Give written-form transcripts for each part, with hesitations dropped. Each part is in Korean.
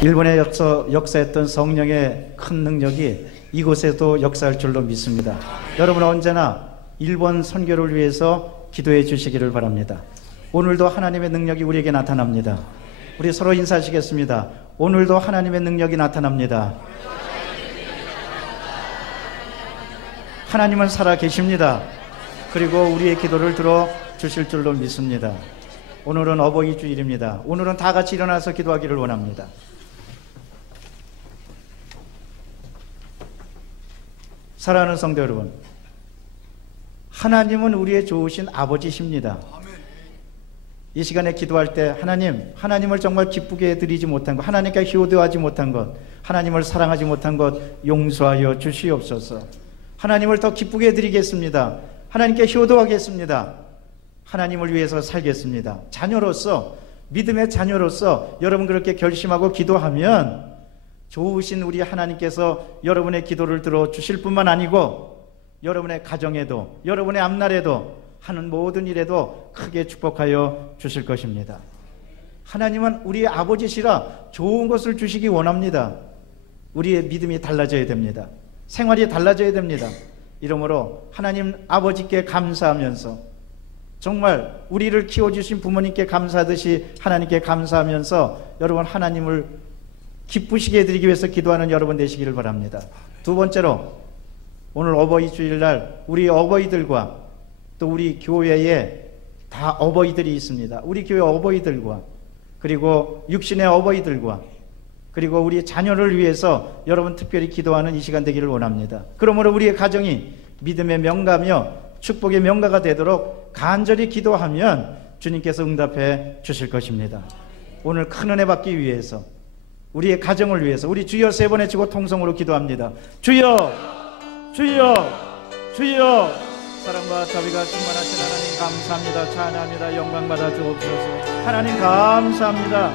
일본에 역사했던 성령의 큰 능력이 이곳에도 역사할 줄로 믿습니다. 여러분 언제나 일본 선교를 위해서 기도해 주시기를 바랍니다. 오늘도 하나님의 능력이 우리에게 나타납니다. 우리 서로 인사하시겠습니다. 오늘도 하나님의 능력이 나타납니다. 하나님은 살아 계십니다. 그리고 우리의 기도를 들어 주실 줄로 믿습니다. 오늘은 어버이 주일입니다. 오늘은 다 같이 일어나서 기도하기를 원합니다. 사랑하는 성도 여러분, 하나님은 우리의 좋으신 아버지십니다. 이 시간에 기도할 때 하나님을 정말 기쁘게 해드리지 못한 것, 하나님께 효도하지 못한 것, 하나님을 사랑하지 못한 것 용서하여 주시옵소서. 하나님을 더 기쁘게 해드리겠습니다. 하나님께 효도하겠습니다. 하나님을 위해서 살겠습니다. 자녀로서, 믿음의 자녀로서 여러분 그렇게 결심하고 기도하면 좋으신 우리 하나님께서 여러분의 기도를 들어주실 뿐만 아니고 여러분의 가정에도, 여러분의 앞날에도, 하는 모든 일에도 크게 축복하여 주실 것입니다. 하나님은 우리의 아버지시라 좋은 것을 주시기 원합니다. 우리의 믿음이 달라져야 됩니다. 생활이 달라져야 됩니다. 이러므로 하나님 아버지께 감사하면서, 정말 우리를 키워주신 부모님께 감사하듯이 하나님께 감사하면서 여러분 하나님을 기쁘시게 해드리기 위해서 기도하는 여러분 되시기를 바랍니다. 두 번째로, 오늘 어버이 주일날 우리 어버이들과 또 우리 교회에 다 어버이들이 있습니다. 우리 교회 어버이들과 그리고 육신의 어버이들과 그리고 우리 자녀를 위해서 여러분 특별히 기도하는 이 시간 되기를 원합니다. 그러므로 우리의 가정이 믿음의 명가며 축복의 명가가 되도록 간절히 기도하면 주님께서 응답해 주실 것입니다. 오늘 큰 은혜 받기 위해서, 우리의 가정을 위해서 우리 주여 세 번 외치고 통성으로 기도합니다. 주여, 주여, 주여. 사랑과 자비가 충만하신 하나님 감사합니다. 찬양합니다. 영광 받아 주옵소서. 하나님 감사합니다.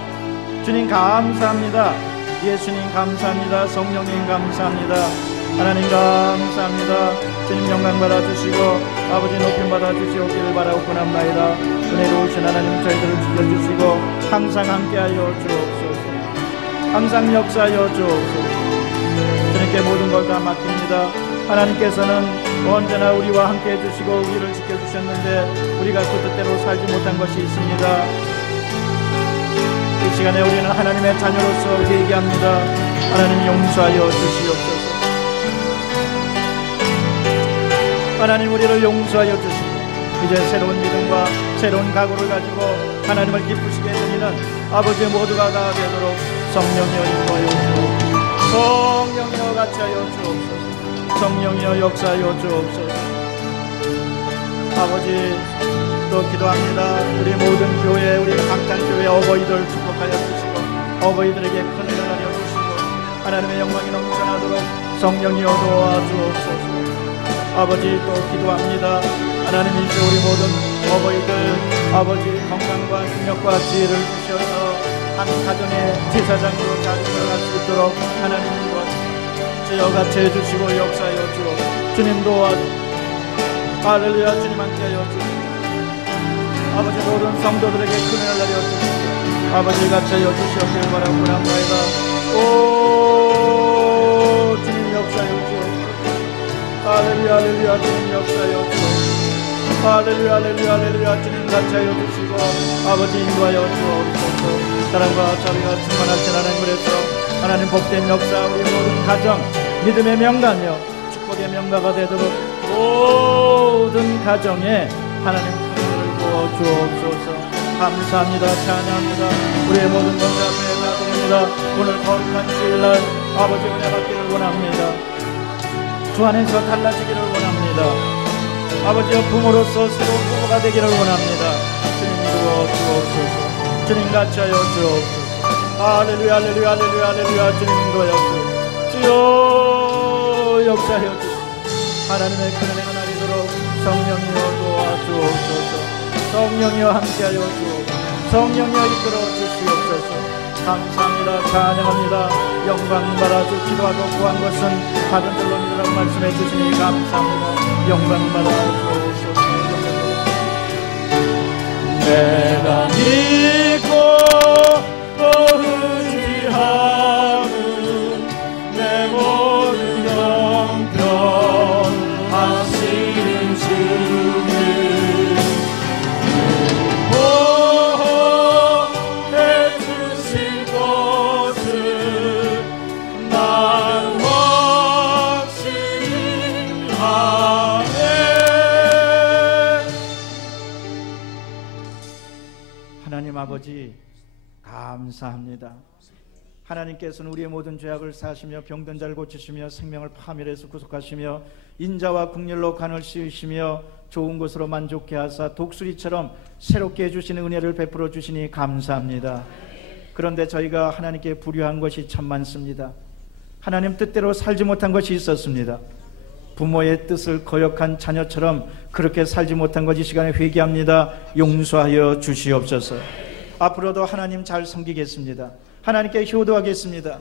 주님 감사합니다. 예수님 감사합니다. 성령님 감사합니다. 하나님 감사합니다. 주님 영광 받아 주시고 아버지 높임 받아 주시옵기를 바라옵나이다. 은혜로우신 하나님 저희들을 지켜주시고 항상 함께하여 주옵소서. 항상 역사하여 주옵소서. 주님께 모든 걸 다 맡깁니다. 하나님께서는 언제나 우리와 함께 해주시고 우리를 지켜주셨는데 우리가 그 뜻대로 살지 못한 것이 있습니다. 이 시간에 우리는 하나님의 자녀로서 회개합니다. 하나님 용서하여 주시옵소서. 하나님 우리를 용서하여 주시고 이제 새로운 믿음과 새로운 각오를 가지고 하나님을 기쁘시게 해드리는 아버지 모두가 다 되도록 성령이여 인도하여 주옵소서. 성령이여 같이 하여 주옵소서. 성령이여 역사하여 주옵소서. 아버지 또 기도합니다. 우리 모든 교회, 우리 각장 교회 어버이들 축복하여 주시고 어버이들에게 큰 은혜를 하여 주시고 하나님의 영광이 넘쳐나도록 성령이여 도와주옵소서. 아버지 또 기도합니다. 하나님 이제 우리 모든 어버이들 아버지 건강과 능력과 지혜를 주셔서 한 가정의 제사장으로 잘 살아갈 수 있도록 하나님 도와주옵소서. 주여 같이 해주시고 역사하여 주옵소서. 주님 도와주옵소서. 할렐루야. 주님 함께하여 주옵소서. 아버지 모든 성도들에게 큰 은혜를 하여 주옵소서. 아버지 같이 하여 주시옵기를 바라옵나이다. 오 주님 역사하여 주옵소서. 할렐루야 할렐루야. 주님 역사하여 주옵소서. 할렐루야 할렐루야 할렐루야. 주님 같이 하여 주시고 아버지 인도하여 주옵소서. 사랑과 자비가 충만하신 하나님으로서 하나님 복된 역사 우리 모든 가정 믿음의 명가며 축복의 명가가 되도록 모든 가정에 하나님 은혜를 부어주옵소서. 감사합니다. 찬양합니다. 우리의 모든 것을 앞에 놔드립니다. 오늘 거룩한 주일날 아버지 은혜 받기를 원합니다. 주 안에서 달라지기를 원합니다. 아버지와 부모로서 새로운 부모가 되기를 원합니다. 주님 이루어 주옵소서. 주님 같이 하여 주옵소서. 할렐루야 할렐루야 할렐루야 할렐루야. 주님 인도하여 주옵소서. 주여 역사하여 주옵소서. 하나님의 큰 은혜가 나리도록 성령이여 도와주옵소서. 성령이여 함께하여 주옵소서. 성령이여 이끌어 주시옵소서. 감사합니다. 찬양합니다. 영광 받아 기도하고 구한 것은 받은 줄로 믿으라고 말씀해 주시니 감사합니다. 영광 받아 주옵소서. 내가 믿고 또 의지하고 아버지 감사합니다. 하나님께서는 우리의 모든 죄악을 사하시며 병든 자를 고치시며 생명을 파멸해서 구속하시며 인자와 긍휼로 간을 씌우시며 좋은 것으로 만족케 하사 독수리처럼 새롭게 해주시는 은혜를 베풀어 주시니 감사합니다. 그런데 저희가 하나님께 불효한 것이 참 많습니다. 하나님 뜻대로 살지 못한 것이 있었습니다. 부모의 뜻을 거역한 자녀처럼 그렇게 살지 못한 것이 시간에 회개합니다. 용서하여 주시옵소서. 앞으로도 하나님 잘 섬기겠습니다. 하나님께 효도하겠습니다.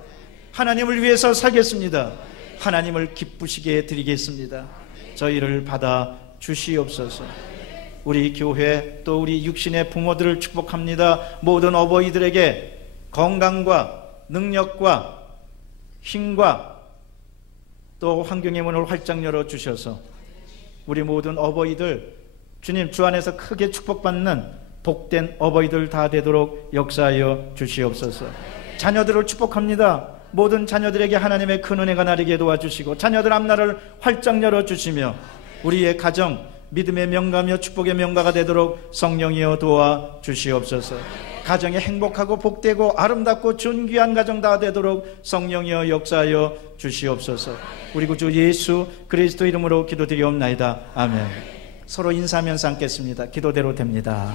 하나님을 위해서 살겠습니다. 하나님을 기쁘시게 드리겠습니다. 저희를 받아 주시옵소서. 우리 교회 또 우리 육신의 부모들을 축복합니다. 모든 어버이들에게 건강과 능력과 힘과 또 환경의 문을 활짝 열어주셔서 우리 모든 어버이들 주님 주 안에서 크게 축복받는 복된 어버이들 다 되도록 역사하여 주시옵소서. 자녀들을 축복합니다. 모든 자녀들에게 하나님의 큰 은혜가 나리게 도와주시고 자녀들 앞날을 활짝 열어주시며 우리의 가정 믿음의 명가며 축복의 명가가 되도록 성령이여 도와주시옵소서. 가정이 행복하고 복되고 아름답고 존귀한 가정 다 되도록 성령이여 역사하여 주시옵소서. 우리 구주 예수 그리스도 이름으로 기도드리옵나이다. 아멘. 서로 인사하면서 앉겠습니다. 기도대로 됩니다.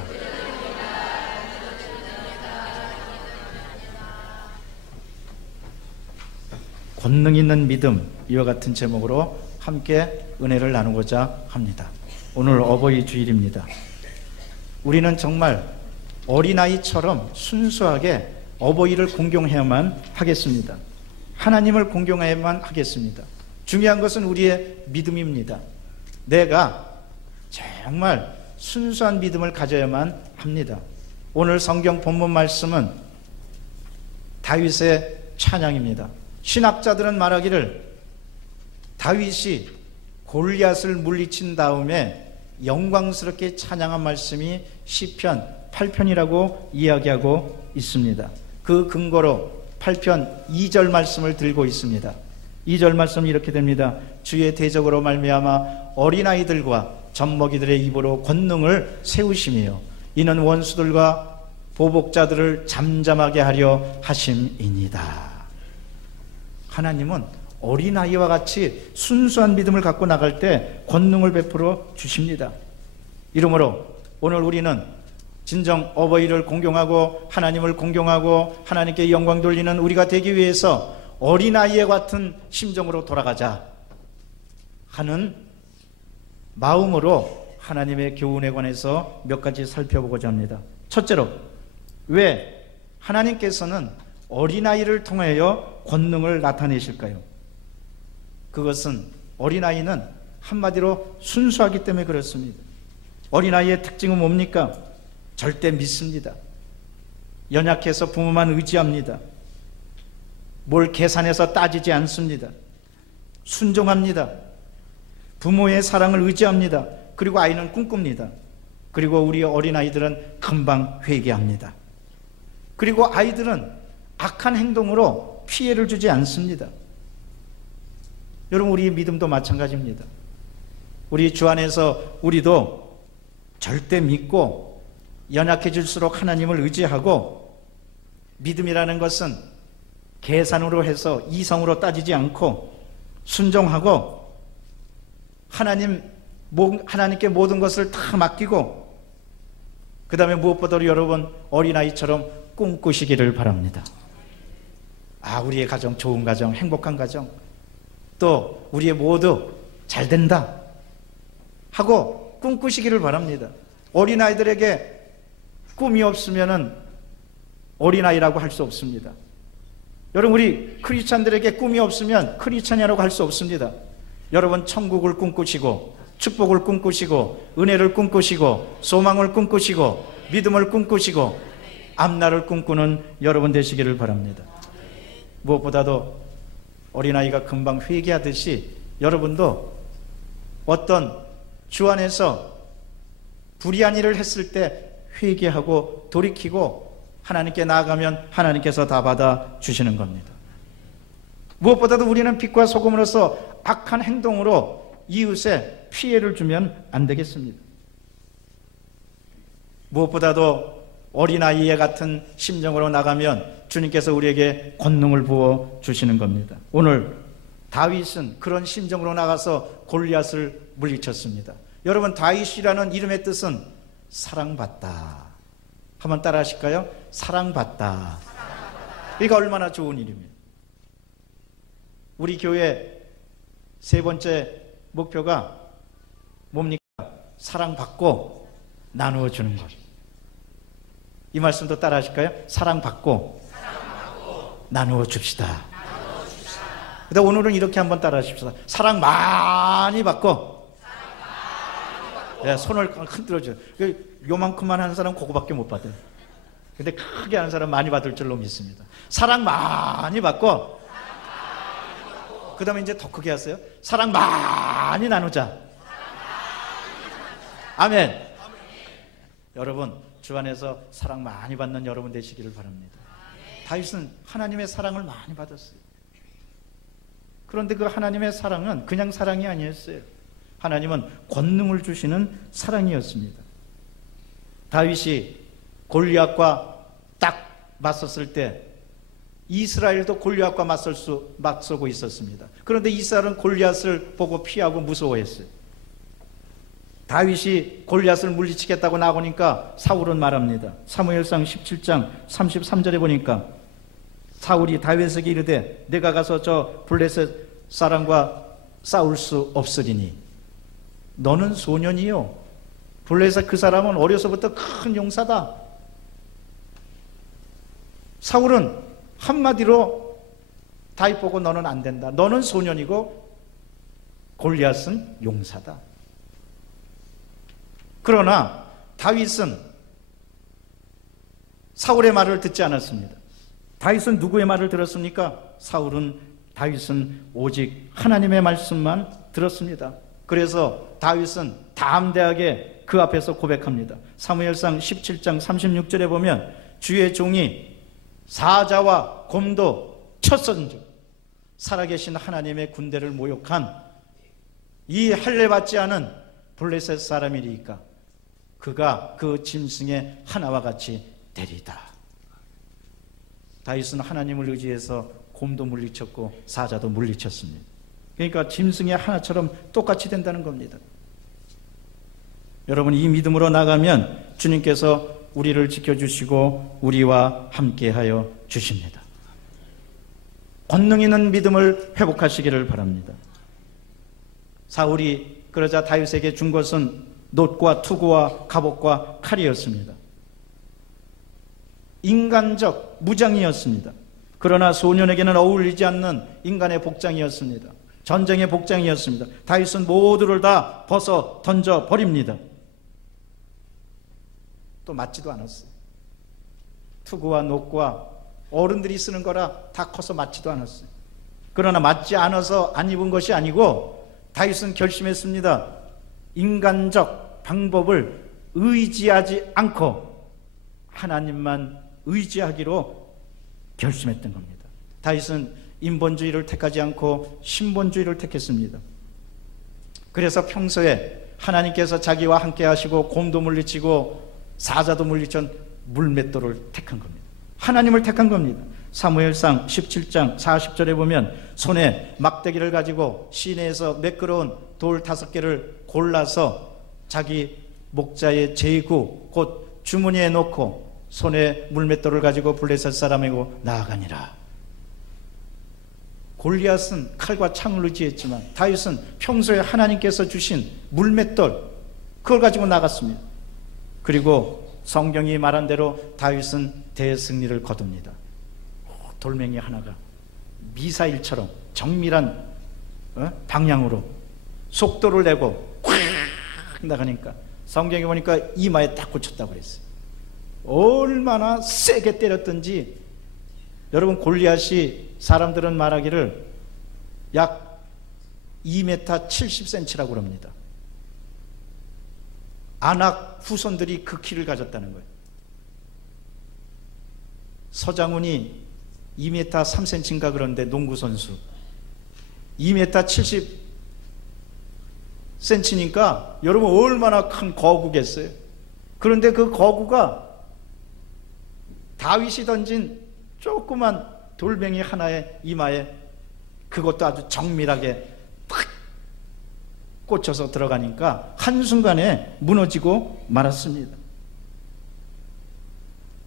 권능 있는 믿음, 이와 같은 제목으로 함께 은혜를 나누고자 합니다. 오늘 어버이 주일입니다. 우리는 정말 어린아이처럼 순수하게 어버이를 공경해야만 하겠습니다. 하나님을 공경해야만 하겠습니다. 중요한 것은 우리의 믿음입니다. 내가 정말 순수한 믿음을 가져야만 합니다. 오늘 성경 본문 말씀은 다윗의 찬양입니다. 신학자들은 말하기를 다윗이 골리앗을 물리친 다음에 영광스럽게 찬양한 말씀이 시편 8편이라고 이야기하고 있습니다. 그 근거로 8편 2절 말씀을 들고 있습니다. 2절 말씀이 이렇게 됩니다. 주의 대적으로 말미암아 어린아이들과 젖먹이들의 입으로 권능을 세우시며 이는 원수들과 보복자들을 잠잠하게 하려 하심이니이다. 하나님은 어린아이와 같이 순수한 믿음을 갖고 나갈 때 권능을 베풀어 주십니다. 이러므로 오늘 우리는 진정 어버이를 공경하고 하나님을 공경하고 하나님께 영광 돌리는 우리가 되기 위해서 어린아이와 같은 심정으로 돌아가자 하는 마음으로 하나님의 교훈에 관해서 몇 가지 살펴보고자 합니다. 첫째로, 왜 하나님께서는 어린아이를 통하여 권능을 나타내실까요? 그것은 어린아이는 한마디로 순수하기 때문에 그렇습니다. 어린아이의 특징은 뭡니까? 절대 믿습니다. 연약해서 부모만 의지합니다. 뭘 계산해서 따지지 않습니다. 순종합니다. 부모의 사랑을 의지합니다. 그리고 아이는 꿈꿉니다. 그리고 우리 어린아이들은 금방 회개합니다. 그리고 아이들은 악한 행동으로 피해를 주지 않습니다. 여러분, 우리의 믿음도 마찬가지입니다. 우리 주 안에서 우리도 절대 믿고 연약해질수록 하나님을 의지하고, 믿음이라는 것은 계산으로 해서 이성으로 따지지 않고 순종하고 하나님께 모든 것을 다 맡기고, 그 다음에 무엇보다도 여러분 어린아이처럼 꿈꾸시기를 바랍니다. 우리의 가정 좋은 가정, 행복한 가정, 또 우리의 모두 잘 된다 하고 꿈꾸시기를 바랍니다. 어린아이들에게 꿈이 없으면 어린아이라고 할 수 없습니다. 여러분, 우리 크리스찬들에게 꿈이 없으면 크리스찬이라고 할 수 없습니다. 여러분, 천국을 꿈꾸시고 축복을 꿈꾸시고 은혜를 꿈꾸시고 소망을 꿈꾸시고 믿음을 꿈꾸시고 앞날을 꿈꾸는 여러분 되시기를 바랍니다. 무엇보다도 어린아이가 금방 회개하듯이 여러분도 어떤 주 안에서 불의한 일을 했을 때 회개하고 돌이키고 하나님께 나아가면 하나님께서 다 받아 주시는 겁니다. 무엇보다도 우리는 빛과 소금으로서 악한 행동으로 이웃에 피해를 주면 안 되겠습니다. 무엇보다도 어린아이의 같은 심정으로 나가면 주님께서 우리에게 권능을 부어 주시는 겁니다. 오늘 다윗은 그런 심정으로 나가서 골리앗을 물리쳤습니다. 여러분, 다윗이라는 이름의 뜻은 사랑받다. 한번 따라 하실까요? 사랑받다. 이게 얼마나 좋은 이름이에요. 우리 교회 세 번째 목표가 뭡니까? 사랑받고 나누어 주는 것. 이 말씀도 따라 하실까요? 사랑받고 나누어 줍시다. 근데 오늘은 이렇게 한번 따라 하십시다. 사랑 많이 받고. 네, 손을 흔들어줘요. 요만큼만 하는 사람은 그거밖에 못 받아요. 근데 크게 하는 사람 많이 받을 줄로 믿습니다. 사랑 많이 받고, 그 다음에 이제 더 크게 하세요. 사랑 많이 나누자. 아멘. 여러분, 주 안에서 사랑 많이 받는 여러분 되시기를 바랍니다. 다윗은 하나님의 사랑을 많이 받았어요. 그런데 그 하나님의 사랑은 그냥 사랑이 아니었어요. 하나님은 권능을 주시는 사랑이었습니다. 다윗이 골리앗과 딱 맞섰을 때 이스라엘도 골리앗과 맞서고 있었습니다. 그런데 이스라엘은 골리앗을 보고 피하고 무서워했어요. 다윗이 골리앗을 물리치겠다고 나오니까 사울은 말합니다. 사무엘상 17장 33절에 보니까 사울이 다윗에게 이르되 내가 가서 저 블레셋 사람과 싸울 수 없으리니 너는 소년이요, 블레셋 그 사람은 어려서부터 큰 용사다. 사울은 한마디로 다윗 보고 너는 안 된다. 너는 소년이고 골리앗은 용사다. 그러나 다윗은 사울의 말을 듣지 않았습니다. 다윗은 누구의 말을 들었습니까? 다윗은 오직 하나님의 말씀만 들었습니다. 그래서 다윗은 담대하게 그 앞에서 고백합니다. 사무엘상 17장 36절에 보면 주의 종이 사자와 곰도 쳤은즉 살아계신 하나님의 군대를 모욕한 이 할례받지 않은 블레셋 사람이리이까 그가 그 짐승의 하나와 같이 되리다. 다윗은 하나님을 의지해서 곰도 물리쳤고 사자도 물리쳤습니다. 그러니까 짐승의 하나처럼 똑같이 된다는 겁니다. 여러분, 이 믿음으로 나가면 주님께서 우리를 지켜주시고 우리와 함께하여 주십니다. 권능 있는 믿음을 회복하시기를 바랍니다. 사울이 그러자 다윗에게 준 것은 놋과 투구와 갑옷과 칼이었습니다. 인간적 무장이었습니다. 그러나 소년에게는 어울리지 않는 인간의 복장이었습니다. 전쟁의 복장이었습니다. 다윗은 모두를 다 벗어 던져 버립니다. 또 맞지도 않았어요. 투구와 놋과 어른들이 쓰는 거라 다 커서 맞지도 않았어요. 그러나 맞지 않아서 안 입은 것이 아니고 다윗은 결심했습니다. 인간적 방법을 의지하지 않고 하나님만 의지하기로 결심했던 겁니다. 다윗은 인본주의를 택하지 않고 신본주의를 택했습니다. 그래서 평소에 하나님께서 자기와 함께 하시고 곰도 물리치고 사자도 물리친 물맷돌을 택한 겁니다. 하나님을 택한 겁니다. 사무엘상 17장 40절에 보면 손에 막대기를 가지고 시내에서 매끄러운 돌 5개를 골라서 자기 목자의 제구 곧 주머니에 놓고 손에 물맷돌을 가지고 블레셋 사람이고 나아가니라. 골리앗은 칼과 창을 의지했지만 다윗은 평소에 하나님께서 주신 물맷돌 그걸 가지고 나갔습니다. 그리고 성경이 말한 대로 다윗은 대승리를 거둡니다. 돌멩이 하나가 미사일처럼 정밀한 방향으로 속도를 내고 콱 나가니까 성경에 보니까 이마에 딱 꽂혔다고 그랬어요. 얼마나 세게 때렸던지. 여러분, 골리앗이 사람들은 말하기를 약 2m 70cm라고 합니다. 아낙 후손들이 그 키를 가졌다는 거예요. 서장훈이 2m 3cm인가 그런데 농구선수 2m 70cm니까 여러분 얼마나 큰 거구겠어요. 그런데 그 거구가 다윗이 던진 조그만 돌멩이 하나의 이마에 그것도 아주 정밀하게 팍 꽂혀서 들어가니까 한순간에 무너지고 말았습니다.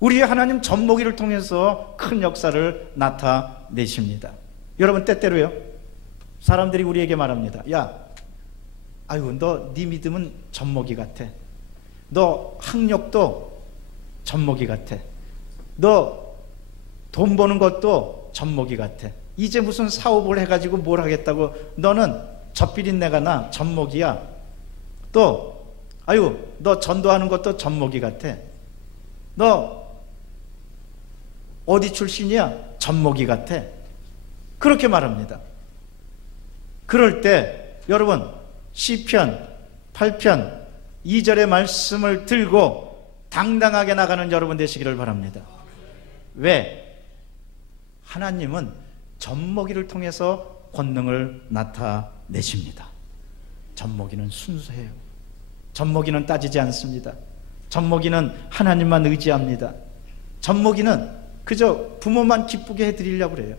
우리의 하나님 젖먹이를 통해서 큰 역사를 나타내십니다. 여러분, 때때로요 사람들이 우리에게 말합니다. 야, 아유, 너 네 믿음은 젖먹이 같아. 너 학력도 젖먹이 같아. 너 돈 버는 것도 젖먹이 같아. 이제 무슨 사업을 해가지고 뭘 하겠다고. 너는 젖비린내가 나. 젖먹이야. 또 아유, 너 전도하는 것도 젖먹이 같아. 너 어디 출신이야? 젖먹이 같아. 그렇게 말합니다. 그럴 때 여러분, 시편 8편 2절의 말씀을 들고 당당하게 나가는 여러분 되시기를 바랍니다. 왜? 하나님은 젖먹이를 통해서 권능을 나타내십니다. 젖먹이는 순수해요. 젖먹이는 따지지 않습니다. 젖먹이는 하나님만 의지합니다. 젖먹이는 그저 부모만 기쁘게 해드리려고 그래요.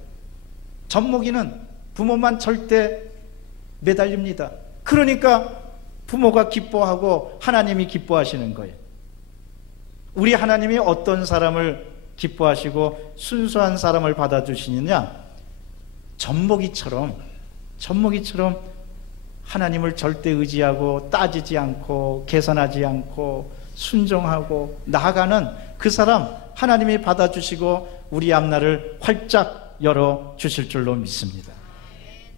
젖먹이는 부모만 절대 매달립니다. 그러니까 부모가 기뻐하고 하나님이 기뻐하시는 거예요. 우리 하나님이 어떤 사람을 기뻐하시고 순수한 사람을 받아주시느냐? 젖먹이처럼 하나님을 절대 의지하고 따지지 않고 계산하지 않고 순종하고 나아가는 그 사람 하나님이 받아주시고 우리 앞날을 활짝 열어주실 줄로 믿습니다.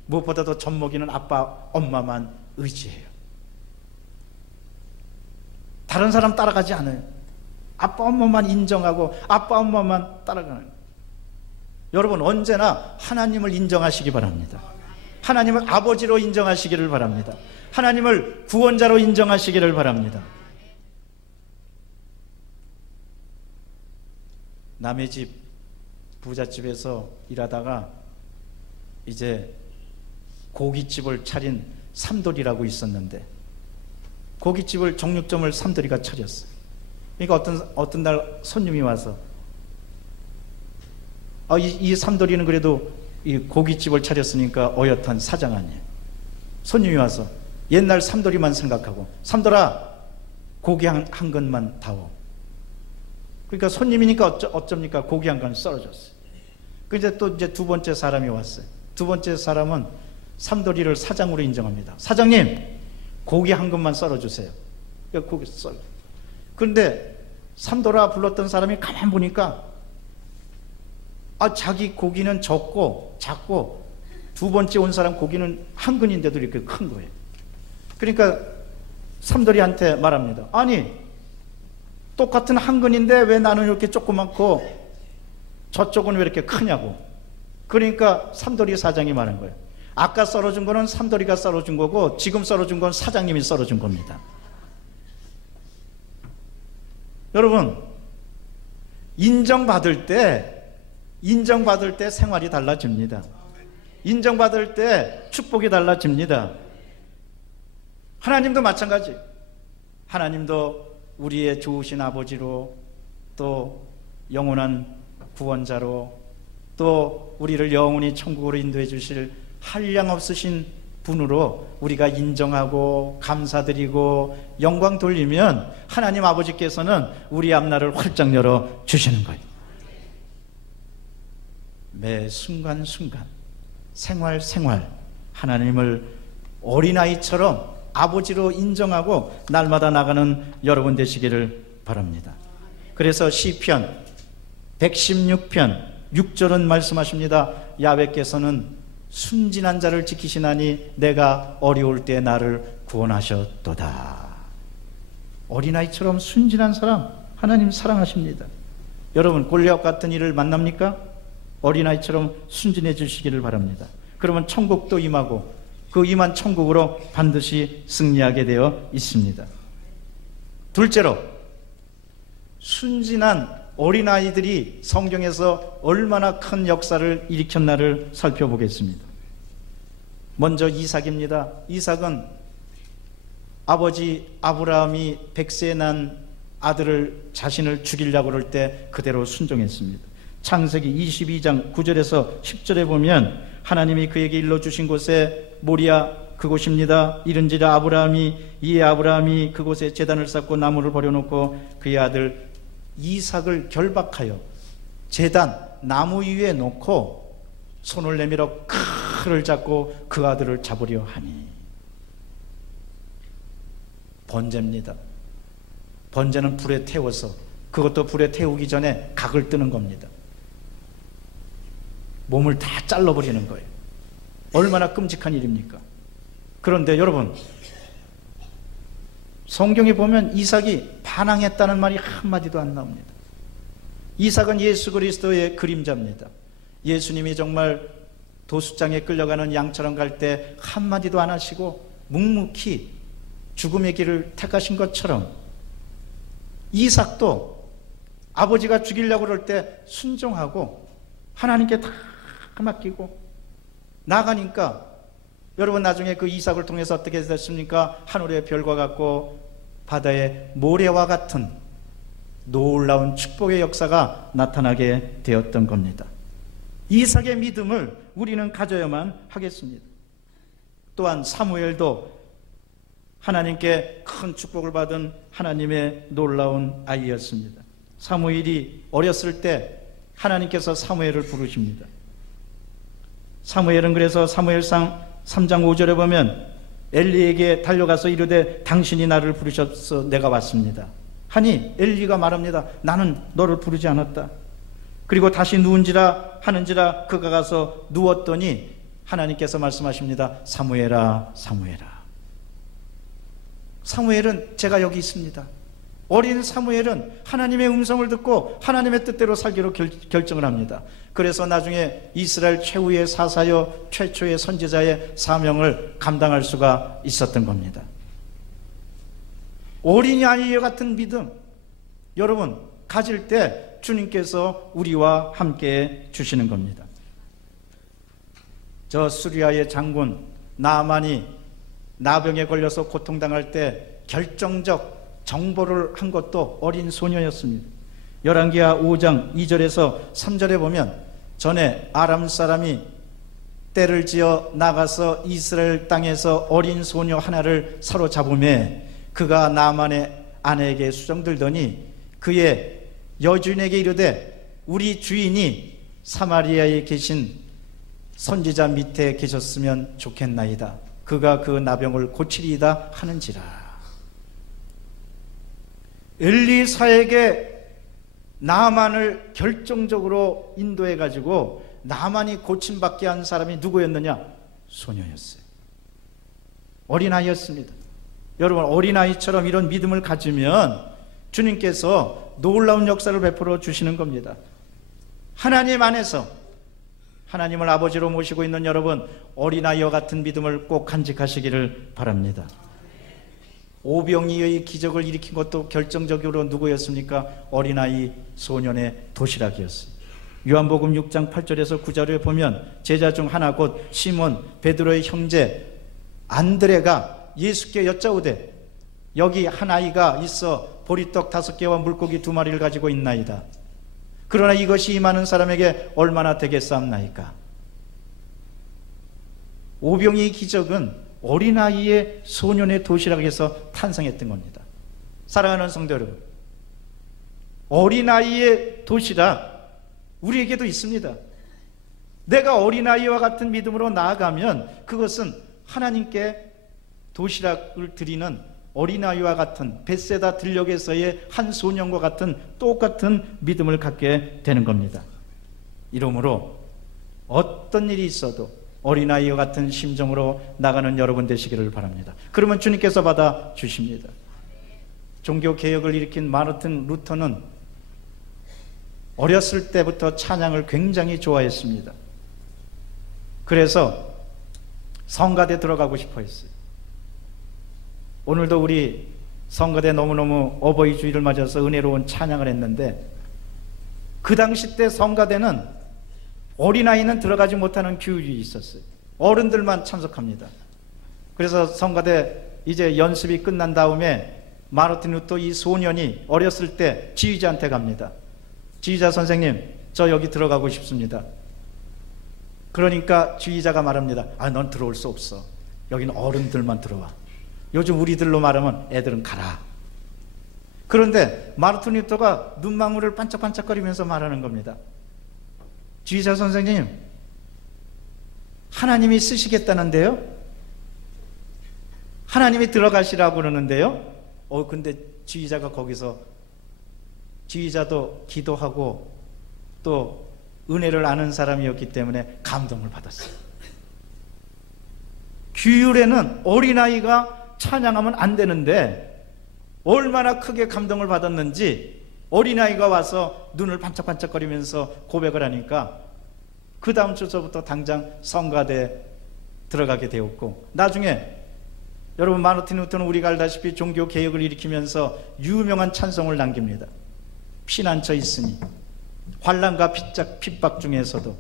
무엇보다도 젖먹이는 아빠 엄마만 의지해요. 다른 사람 따라가지 않아요. 아빠 엄마만 인정하고 아빠 엄마만 따라가는 거예요. 여러분, 언제나 하나님을 인정하시기 바랍니다. 하나님을 아버지로 인정하시기를 바랍니다. 하나님을 구원자로 인정하시기를 바랍니다. 남의 집 부잣집에서 일하다가 이제 고깃집을 차린 삼돌이라고 있었는데, 고깃집을 정육점을 삼돌이가 차렸어요. 그러니까 어떤 날 손님이 와서 이 삼돌이는 그래도 이 고깃집을 차렸으니까 어엿한 사장 아니에요. 손님이 와서 옛날 삼돌이만 생각하고, 삼돌아 고기 한 근만 다오. 그러니까 손님이니까 어쩝니까? 고기 한 근 썰어줬어요. 그런데 또 이제 두 번째 사람이 왔어요. 두 번째 사람은 삼돌이를 사장으로 인정합니다. 사장님, 고기 한 근만 썰어주세요. 고기 썰어. 그런데 삼돌아 불렀던 사람이 가만 보니까 자기 고기는 작고 두 번째 온 사람 고기는 한 근인데도 이렇게 큰 거예요. 그러니까 삼돌이한테 말합니다. 아니, 똑같은 한 근인데 왜 나는 이렇게 조그맣고 저쪽은 왜 이렇게 크냐고. 그러니까 삼돌이 사장이 말한 거예요. 아까 썰어준 거는 삼돌이가 썰어준 거고 지금 썰어준 건 사장님이 썰어준 겁니다. 여러분, 인정받을 때 생활이 달라집니다. 인정받을 때 축복이 달라집니다. 하나님도 마찬가지. 하나님도 우리의 좋으신 아버지로, 또 영원한 구원자로, 또 우리를 영원히 천국으로 인도해 주실 한량없으신 분으로 우리가 인정하고 감사드리고 영광 돌리면 하나님 아버지께서는 우리 앞날을 활짝 열어 주시는 거예요. 매 순간순간 생활 하나님을 어린아이처럼 아버지로 인정하고 날마다 나가는 여러분 되시기를 바랍니다. 그래서 시편 116편 6절은 말씀하십니다. 야훼께서는 순진한 자를 지키시나니 내가 어려울 때 나를 구원하셨도다. 어린아이처럼 순진한 사람 하나님 사랑하십니다. 여러분, 골리앗 같은 일을 만납니까? 어린아이처럼 순진해 주시기를 바랍니다. 그러면 천국도 임하고 그 임한 천국으로 반드시 승리하게 되어 있습니다. 둘째로, 순진한 어린아이들이 성경에서 얼마나 큰 역사를 일으켰나를 살펴보겠습니다. 먼저 이삭입니다. 이삭은 아버지 아브라함이 100세에 난 아들을 자신을 죽이려고 그럴 때 그대로 순종했습니다. 창세기 22장 9절에서 10절에 보면 하나님이 그에게 일러주신 곳에 모리아 그곳입니다. 이른지라 아브라함이 그곳에 제단을 쌓고 나무를 버려놓고 그의 아들 이삭을 결박하여 제단 나무 위에 놓고 손을 내밀어 칼을 잡고 그 아들을 잡으려 하니. 번제입니다. 번제는 불에 태워서, 그것도 불에 태우기 전에 각을 뜨는 겁니다. 몸을 다 잘라버리는 거예요. 얼마나 끔찍한 일입니까? 그런데 여러분, 성경에 보면 이삭이 반항했다는 말이 한마디도 안 나옵니다. 이삭은 예수 그리스도의 그림자입니다. 예수님이 정말 도수장에 끌려가는 양처럼 갈 때 한마디도 안 하시고 묵묵히 죽음의 길을 택하신 것처럼 이삭도 아버지가 죽이려고 그럴 때 순종하고 하나님께 다 맡기고 나가니까, 여러분 나중에 그 이삭을 통해서 어떻게 됐습니까? 하늘의 별과 같고 바다의 모래와 같은 놀라운 축복의 역사가 나타나게 되었던 겁니다. 이삭의 믿음을 우리는 가져야만 하겠습니다. 또한 사무엘도 하나님께 큰 축복을 받은 하나님의 놀라운 아이였습니다. 사무엘이 어렸을 때 하나님께서 사무엘을 부르십니다. 사무엘은 그래서 사무엘상 3장 5절에 보면 엘리에게 달려가서 이르되 당신이 나를 부르셔서 내가 왔습니다 하니 엘리가 말합니다. 나는 너를 부르지 않았다. 그리고 다시 누운지라 하는지라 그가 가서 누웠더니 하나님께서 말씀하십니다. 사무엘아, 사무엘아. 사무엘은 제가 여기 있습니다. 어린 사무엘은 하나님의 음성을 듣고 하나님의 뜻대로 살기로 결정을 합니다. 그래서 나중에 이스라엘 최후의 사사여 최초의 선지자의 사명을 감당할 수가 있었던 겁니다. 어린아이와 같은 믿음, 여러분 가질 때 주님께서 우리와 함께 주시는 겁니다. 저 수리아의 장군 나아만이 나병에 걸려서 고통당할 때 결정적 정보를 한 것도 어린 소녀였습니다. 열왕기하 5장 2절에서 3절에 보면 전에 아람 사람이 떼를 지어 나가서 이스라엘 땅에서 어린 소녀 하나를 사로잡음에 그가 나아만의 아내에게 수정들더니 그의 여주인에게 이르되 우리 주인이 사마리아에 계신 선지자 밑에 계셨으면 좋겠나이다. 그가 그 나병을 고치리이다 하는지라. 엘리사에게 나아만을 결정적으로 인도해 가지고 나아만이 고침받게 한 사람이 누구였느냐? 소녀였어요. 어린아이였습니다. 여러분 어린아이처럼 이런 믿음을 가지면 주님께서 놀라운 역사를 베풀어 주시는 겁니다. 하나님 안에서 하나님을 아버지로 모시고 있는 여러분, 어린아이와 같은 믿음을 꼭 간직하시기를 바랍니다. 오병이의 기적을 일으킨 것도 결정적으로 누구였습니까? 어린아이 소년의 도시락이었어요. 요한복음 6장 8절에서 9절에 보면 제자 중 하나 곧 시몬 베드로의 형제 안드레가 예수께 여짜오되 여기 한 아이가 있어 보리떡 5개와 물고기 2마리를 가지고 있나이다. 그러나 이것이 이 많은 사람에게 얼마나 되겠사옵나이까. 오병이의 기적은 어린아이의 소년의 도시락에서 탄생했던 겁니다. 사랑하는 성도 여러분, 어린아이의 도시락 우리에게도 있습니다. 내가 어린아이와 같은 믿음으로 나아가면 그것은 하나님께 도시락을 드리는 어린아이와 같은 벳세다 들녘에서의 한 소년과 같은 똑같은 믿음을 갖게 되는 겁니다. 이러므로 어떤 일이 있어도 어린아이와 같은 심정으로 나가는 여러분 되시기를 바랍니다. 그러면 주님께서 받아 주십니다. 종교개혁을 일으킨 마르틴 루터는 어렸을 때부터 찬양을 굉장히 좋아했습니다. 그래서 성가대 들어가고 싶어 했어요. 오늘도 우리 성가대 너무너무 어버이 주일을 맞아서 은혜로운 찬양을 했는데, 그 당시 때 성가대는 어린아이는 들어가지 못하는 규율이 있었어요. 어른들만 참석합니다. 그래서 성가대 이제 연습이 끝난 다음에 마르틴 루터 이 소년이 어렸을 때 지휘자한테 갑니다. 지휘자 선생님, 저 여기 들어가고 싶습니다. 그러니까 지휘자가 말합니다. 넌 들어올 수 없어. 여기는 어른들만 들어와. 요즘 우리들로 말하면 애들은 가라. 그런데 마르틴 루터가 눈망울을 반짝반짝거리면서 말하는 겁니다. 지휘자 선생님, 하나님이 쓰시겠다는데요? 하나님이 들어가시라고 그러는데요? 근데 지휘자가 거기서, 지휘자도 기도하고 또 은혜를 아는 사람이었기 때문에 감동을 받았어요. 규율에는 어린아이가 찬양하면 안 되는데 얼마나 크게 감동을 받았는지 어린아이가 와서 눈을 반짝반짝거리면서 고백을 하니까 그 다음 주서부터 당장 성가대에 들어가게 되었고, 나중에 여러분 마르틴 루터는 우리가 알다시피 종교 개혁을 일으키면서 유명한 찬송을 남깁니다. 피난처 있으니, 환난과 핍박 중에서도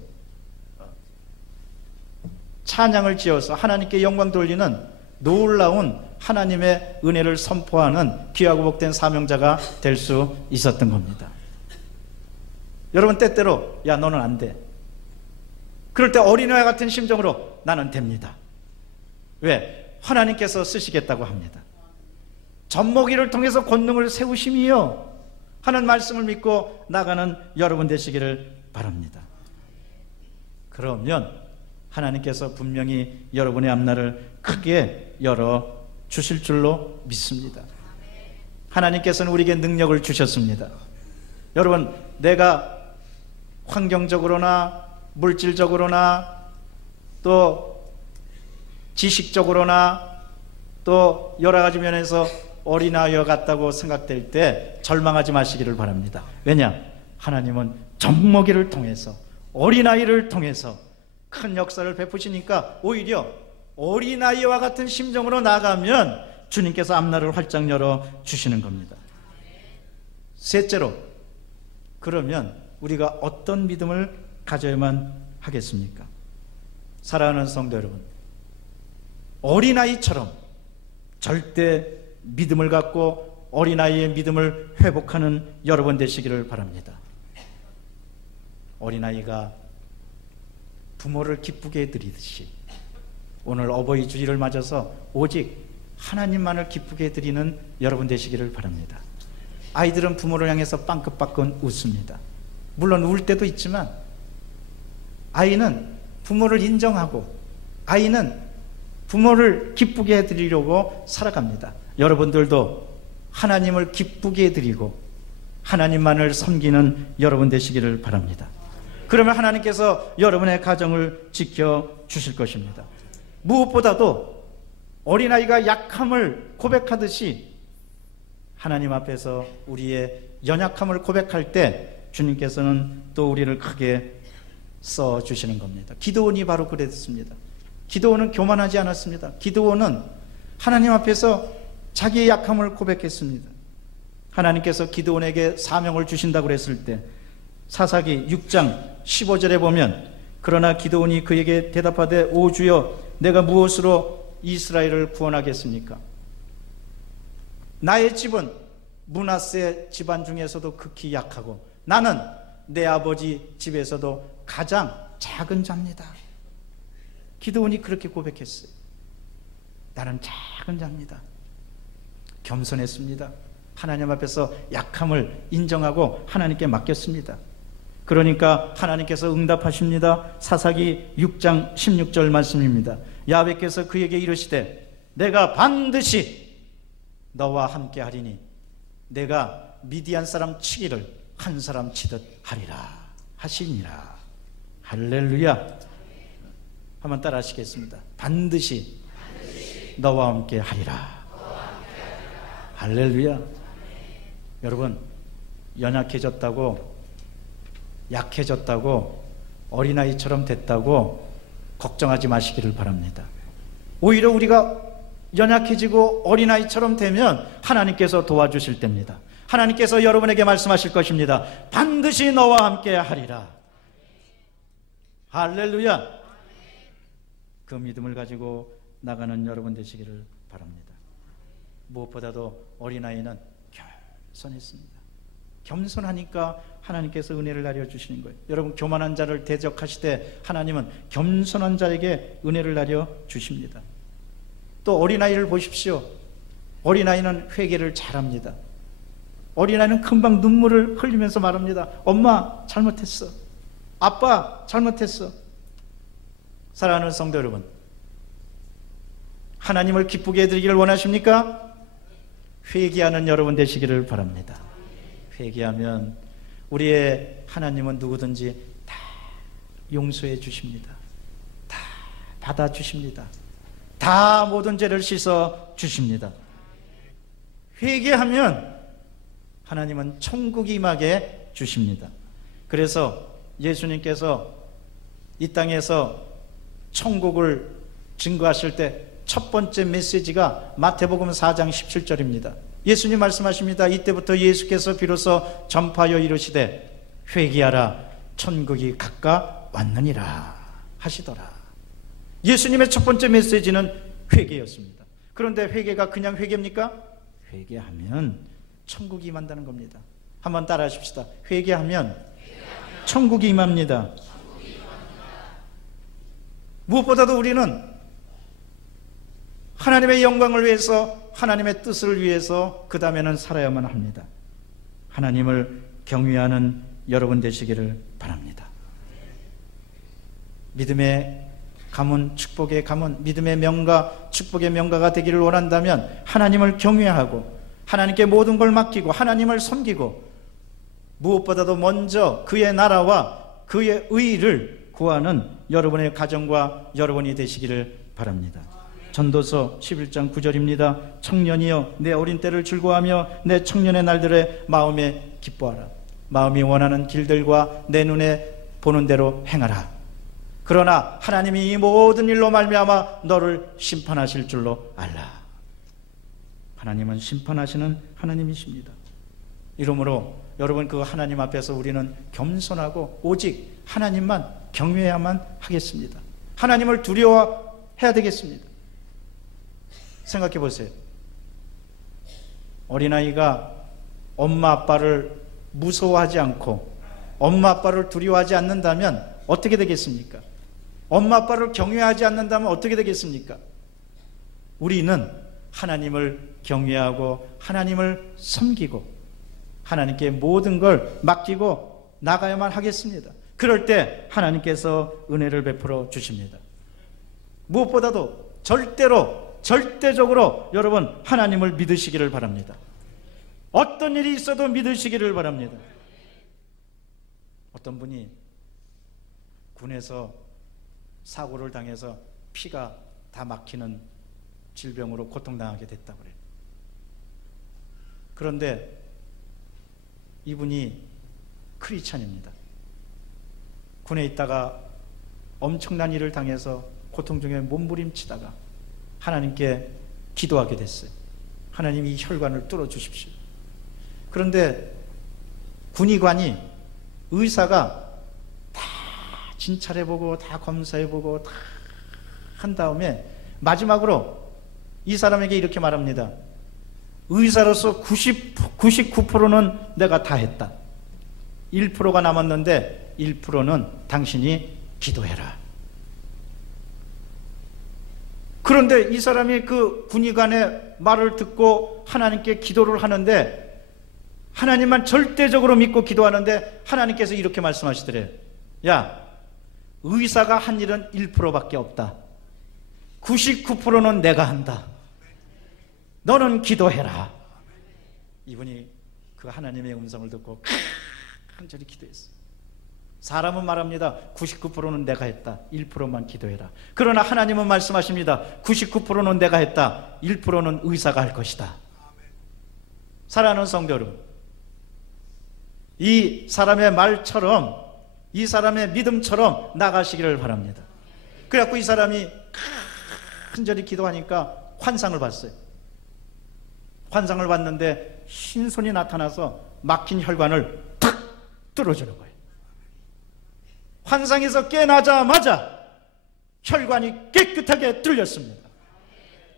찬양을 지어서 하나님께 영광 돌리는 놀라운 하나님의 은혜를 선포하는 귀하고 복된 사명자가 될 수 있었던 겁니다. 여러분, 때때로 야 너는 안 돼, 그럴 때 어린아이 같은 심정으로 나는 됩니다. 왜? 하나님께서 쓰시겠다고 합니다. 젖먹이를 통해서 권능을 세우심이요 하는 말씀을 믿고 나가는 여러분 되시기를 바랍니다. 그러면 하나님께서 분명히 여러분의 앞날을 크게 열어 주실 줄로 믿습니다. 하나님께서는 우리에게 능력을 주셨습니다. 여러분, 내가 환경적으로나 물질적으로나 또 지식적으로나 또 여러 가지 면에서 어린아이와 같다고 생각될 때 절망하지 마시기를 바랍니다. 왜냐? 하나님은 젖먹이를 통해서, 어린아이를 통해서 큰 역사를 베푸시니까 오히려 어린아이와 같은 심정으로 나가면 주님께서 앞날을 활짝 열어 주시는 겁니다. 셋째로, 그러면 우리가 어떤 믿음을 가져야만 하겠습니까? 사랑하는 성도 여러분, 어린아이처럼 절대 믿음을 갖고 어린아이의 믿음을 회복하는 여러분 되시기를 바랍니다. 어린아이가 부모를 기쁘게 해드리듯이 오늘 어버이 주일을 맞아서 오직 하나님만을 기쁘게 해드리는 여러분 되시기를 바랍니다. 아이들은 부모를 향해서 빵긋빵긋 웃습니다. 물론 울 때도 있지만 아이는 부모를 인정하고 아이는 부모를 기쁘게 해드리려고 살아갑니다. 여러분들도 하나님을 기쁘게 해드리고 하나님만을 섬기는 여러분 되시기를 바랍니다. 그러면 하나님께서 여러분의 가정을 지켜주실 것입니다. 무엇보다도 어린아이가 약함을 고백하듯이 하나님 앞에서 우리의 연약함을 고백할 때 주님께서는 또 우리를 크게 써주시는 겁니다. 기드온이 바로 그랬습니다. 기드온은 교만하지 않았습니다. 기드온은 하나님 앞에서 자기의 약함을 고백했습니다. 하나님께서 기드온에게 사명을 주신다고 그랬을 때 사사기 6장 15절에 보면, 그러나 기드온이 그에게 대답하되 오 주여, 내가 무엇으로 이스라엘을 구원하겠습니까? 나의 집은 므낫세 집안 중에서도 극히 약하고 나는 내 아버지 집에서도 가장 작은 자입니다. 기드온이 그렇게 고백했어요. 나는 작은 자입니다. 겸손했습니다. 하나님 앞에서 약함을 인정하고 하나님께 맡겼습니다. 그러니까 하나님께서 응답하십니다. 사사기 6장 16절 말씀입니다. 야훼께서 그에게 이르시되 내가 반드시 너와 함께 하리니 내가 미디안 사람 치기를 한 사람 치듯 하리라 하시니라. 할렐루야. 한번 따라 하시겠습니다. 반드시 너와 함께 하리라. 할렐루야. 여러분, 연약해졌다고, 약해졌다고, 어린아이처럼 됐다고 걱정하지 마시기를 바랍니다. 오히려 우리가 연약해지고 어린아이처럼 되면 하나님께서 도와주실 때입니다. 하나님께서 여러분에게 말씀하실 것입니다. 반드시 너와 함께 하리라. 할렐루야. 그 믿음을 가지고 나가는 여러분 되시기를 바랍니다. 무엇보다도 어린아이는 겸손했습니다. 겸손하니까 하나님께서 은혜를 내려주시는 거예요. 여러분, 교만한 자를 대적하시되 하나님은 겸손한 자에게 은혜를 내려주십니다. 또 어린아이를 보십시오. 어린아이는 회개를 잘합니다. 어린아이는 금방 눈물을 흘리면서 말합니다. 엄마 잘못했어. 아빠 잘못했어. 사랑하는 성도 여러분, 하나님을 기쁘게 해드리기를 원하십니까? 회개하는 여러분 되시기를 바랍니다. 회개하면 우리의 하나님은 누구든지 다 용서해 주십니다. 다 받아주십니다. 다 모든 죄를 씻어 주십니다. 회개하면 하나님은 천국이 임하게 주십니다. 그래서 예수님께서 이 땅에서 천국을 증거하실 때 첫 번째 메시지가 마태복음 4장 17절입니다. 예수님 말씀하십니다. 이때부터 예수께서 비로소 전파하여 이르시되 회개하라 천국이 가까웠느니라 하시더라. 예수님의 첫 번째 메시지는 회개였습니다. 그런데 회개가 그냥 회개입니까? 회개하면 천국이 임한다는 겁니다. 한번 따라 하십시다. 회개하면 천국이 임합니다. 무엇보다도 우리는 하나님의 영광을 위해서, 하나님의 뜻을 위해서 그 다음에는 살아야만 합니다. 하나님을 경외하는 여러분 되시기를 바랍니다. 믿음의 가문, 축복의 가문, 믿음의 명가, 축복의 명가가 되기를 원한다면 하나님을 경외하고 하나님께 모든 걸 맡기고 하나님을 섬기고 무엇보다도 먼저 그의 나라와 그의 의를 구하는 여러분의 가정과 여러분이 되시기를 바랍니다. 전도서 11장 9절입니다. 청년이여 내 어린 때를 즐거워하며 내 청년의 날들에 마음에 기뻐하라. 마음이 원하는 길들과 내 눈에 보는 대로 행하라. 그러나 하나님이 이 모든 일로 말미암아 너를 심판하실 줄로 알라. 하나님은 심판하시는 하나님이십니다. 이러므로 여러분, 그 하나님 앞에서 우리는 겸손하고 오직 하나님만 경외해야만 하겠습니다. 하나님을 두려워해야 되겠습니다. 생각해 보세요. 어린아이가 엄마 아빠를 무서워하지 않고 엄마 아빠를 두려워하지 않는다면 어떻게 되겠습니까? 엄마 아빠를 경외하지 않는다면 어떻게 되겠습니까? 우리는 하나님을 경외하고 하나님을 섬기고 하나님께 모든 걸 맡기고 나가야만 하겠습니다. 그럴 때 하나님께서 은혜를 베풀어 주십니다. 무엇보다도 절대적으로 여러분 하나님을 믿으시기를 바랍니다. 어떤 일이 있어도 믿으시기를 바랍니다. 어떤 분이 군에서 사고를 당해서 피가 다 막히는 질병으로 고통당하게 됐다고 그래요. 그런데 이분이 크리스찬입니다. 군에 있다가 엄청난 일을 당해서 고통 중에 몸부림치다가 하나님께 기도하게 됐어요. 하나님 이 혈관을 뚫어주십시오. 그런데 군의관이, 의사가 다 진찰해보고 다 검사해보고 다 한 다음에 마지막으로 이 사람에게 이렇게 말합니다. 의사로서 99%는 내가 다 했다. 1%가 남았는데 1%는 당신이 기도해라. 그런데 이 사람이 그 군의관의 말을 듣고 하나님께 기도를 하는데, 하나님만 절대적으로 믿고 기도하는데 하나님께서 이렇게 말씀하시더래요. 야, 의사가 한 일은 1%밖에 없다. 99%는 내가 한다. 너는 기도해라. 이분이 그 하나님의 음성을 듣고 간절히 기도했어요. 사람은 말합니다. 99%는 내가 했다. 1%만 기도해라. 그러나 하나님은 말씀하십니다. 99%는 내가 했다. 1%는 의사가 할 것이다. 사랑하는 성도 여러분, 이 사람의 말처럼, 이 사람의 믿음처럼 나가시기를 바랍니다. 그래갖고 이 사람이 간절히 기도하니까 환상을 봤어요. 환상을 봤는데 흰손이 나타나서 막힌 혈관을 탁 뚫어주는 거예요. 환상에서 깨나자마자 혈관이 깨끗하게 뚫렸습니다.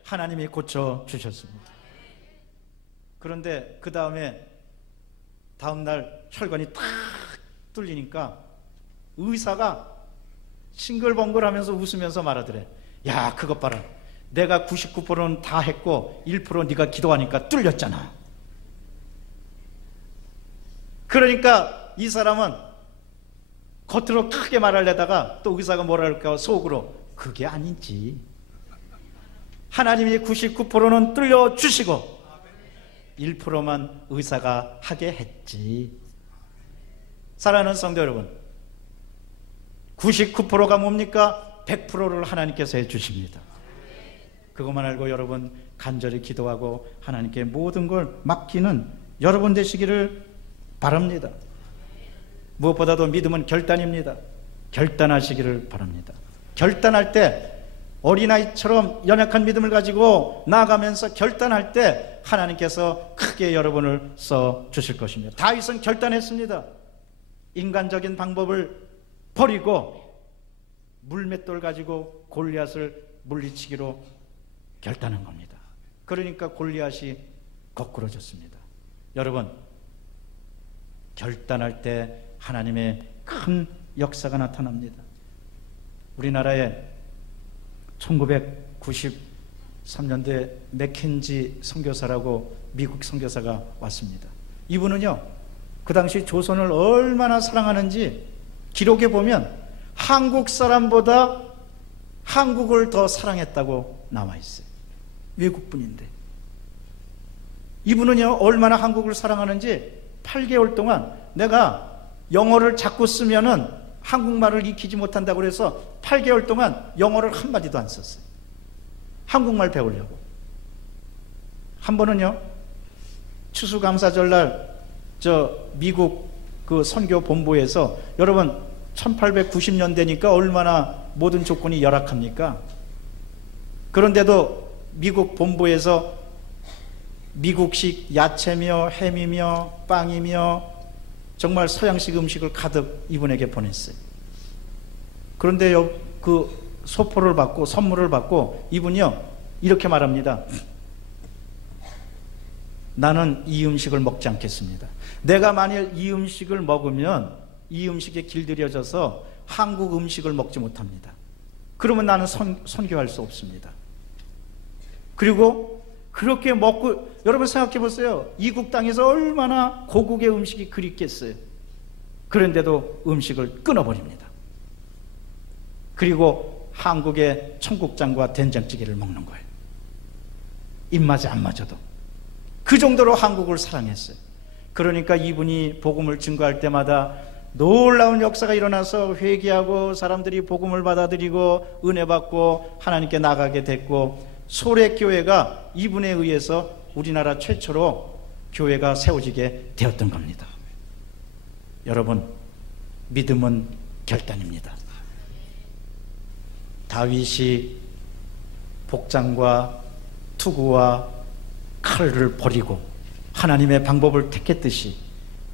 하나님이 고쳐주셨습니다. 그런데 그 다음에 다음날 혈관이 탁 뚫리니까 의사가 싱글벙글하면서 웃으면서 말하더래. 야, 그것 봐라. 내가 99%는 다 했고 1% 네가 기도하니까 뚫렸잖아. 그러니까 이 사람은 겉으로 크게 말하려다가 또 의사가 뭐라 할까 속으로, 그게 아닌지. 하나님이 99%는 뚫려주시고 1%만 의사가 하게 했지. 사랑하는 성도 여러분, 99%가 뭡니까? 100%를 하나님께서 해주십니다. 그것만 알고 여러분 간절히 기도하고 하나님께 모든 걸 맡기는 여러분 되시기를 바랍니다. 무엇보다도 믿음은 결단입니다. 결단하시기를 바랍니다. 결단할 때 어린아이처럼 연약한 믿음을 가지고 나아가면서 결단할 때 하나님께서 크게 여러분을 써주실 것입니다. 다윗은 결단했습니다. 인간적인 방법을 버리고 물맷돌 가지고 골리앗을 물리치기로 결단한 겁니다. 그러니까 골리앗이 거꾸러졌습니다. 여러분, 결단할 때 하나님의 큰 역사가 나타납니다. 우리나라에 1993년도에 맥켄지 선교사라고 미국 선교사가 왔습니다. 이분은요, 그 당시 조선을 얼마나 사랑하는지 기록에 보면 한국 사람보다 한국을 더 사랑했다고 나와 있어요. 외국분인데. 이분은요, 얼마나 한국을 사랑하는지 8개월 동안 내가 영어를 자꾸 쓰면은 한국말을 익히지 못한다고 그래서 8개월 동안 영어를 한마디도 안 썼어요. 한국말 배우려고. 한 번은요, 추수감사절날 미국 그 선교 본부에서, 여러분 1890년대니까 얼마나 모든 조건이 열악합니까? 그런데도 미국 본부에서 미국식 야채며 햄이며 빵이며 정말 서양식 음식을 가득 이분에게 보냈어요. 그런데 그 소포를 받고 선물을 받고 이분이요, 이렇게 말합니다. 나는 이 음식을 먹지 않겠습니다. 내가 만일 이 음식을 먹으면 이 음식에 길들여져서 한국 음식을 먹지 못합니다. 그러면 나는 선교할 수 없습니다. 그리고 그렇게 먹고, 여러분 생각해 보세요. 이국 땅에서 얼마나 고국의 음식이 그립겠어요. 그런데도 음식을 끊어버립니다. 그리고 한국의 청국장과 된장찌개를 먹는 거예요. 입맛에 안 맞아도. 그 정도로 한국을 사랑했어요. 그러니까 이분이 복음을 증거할 때마다 놀라운 역사가 일어나서 회개하고 사람들이 복음을 받아들이고 은혜 받고 하나님께 나가게 됐고, 소래교회가 이분에 의해서 우리나라 최초로 교회가 세워지게 되었던 겁니다. 여러분, 믿음은 결단입니다. 다윗이 복장과 투구와 칼을 버리고 하나님의 방법을 택했듯이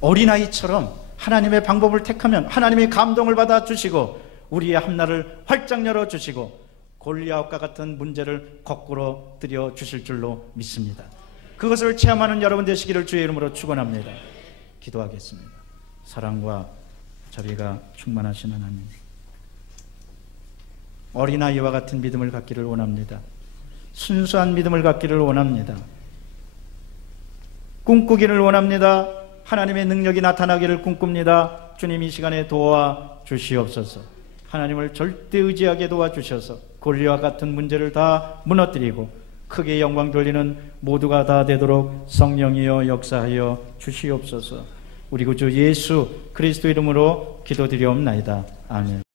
어린아이처럼 하나님의 방법을 택하면 하나님의 감동을 받아 주시고 우리의 한날을 활짝 열어주시고 골리앗과 같은 문제를 거꾸로 들여 주실 줄로 믿습니다. 그것을 체험하는 여러분 되시기를 주의 이름으로 축원합니다. 기도하겠습니다. 사랑과 자비가 충만하신 하나님, 어린아이와 같은 믿음을 갖기를 원합니다. 순수한 믿음을 갖기를 원합니다. 꿈꾸기를 원합니다. 하나님의 능력이 나타나기를 꿈꿉니다. 주님, 이 시간에 도와 주시옵소서. 하나님을 절대 의지하게 도와주셔서 골리앗 같은 문제를 다 무너뜨리고 크게 영광 돌리는 모두가 다 되도록 성령이여 역사하여 주시옵소서. 우리 구주 예수 그리스도 이름으로 기도드리옵나이다. 아멘.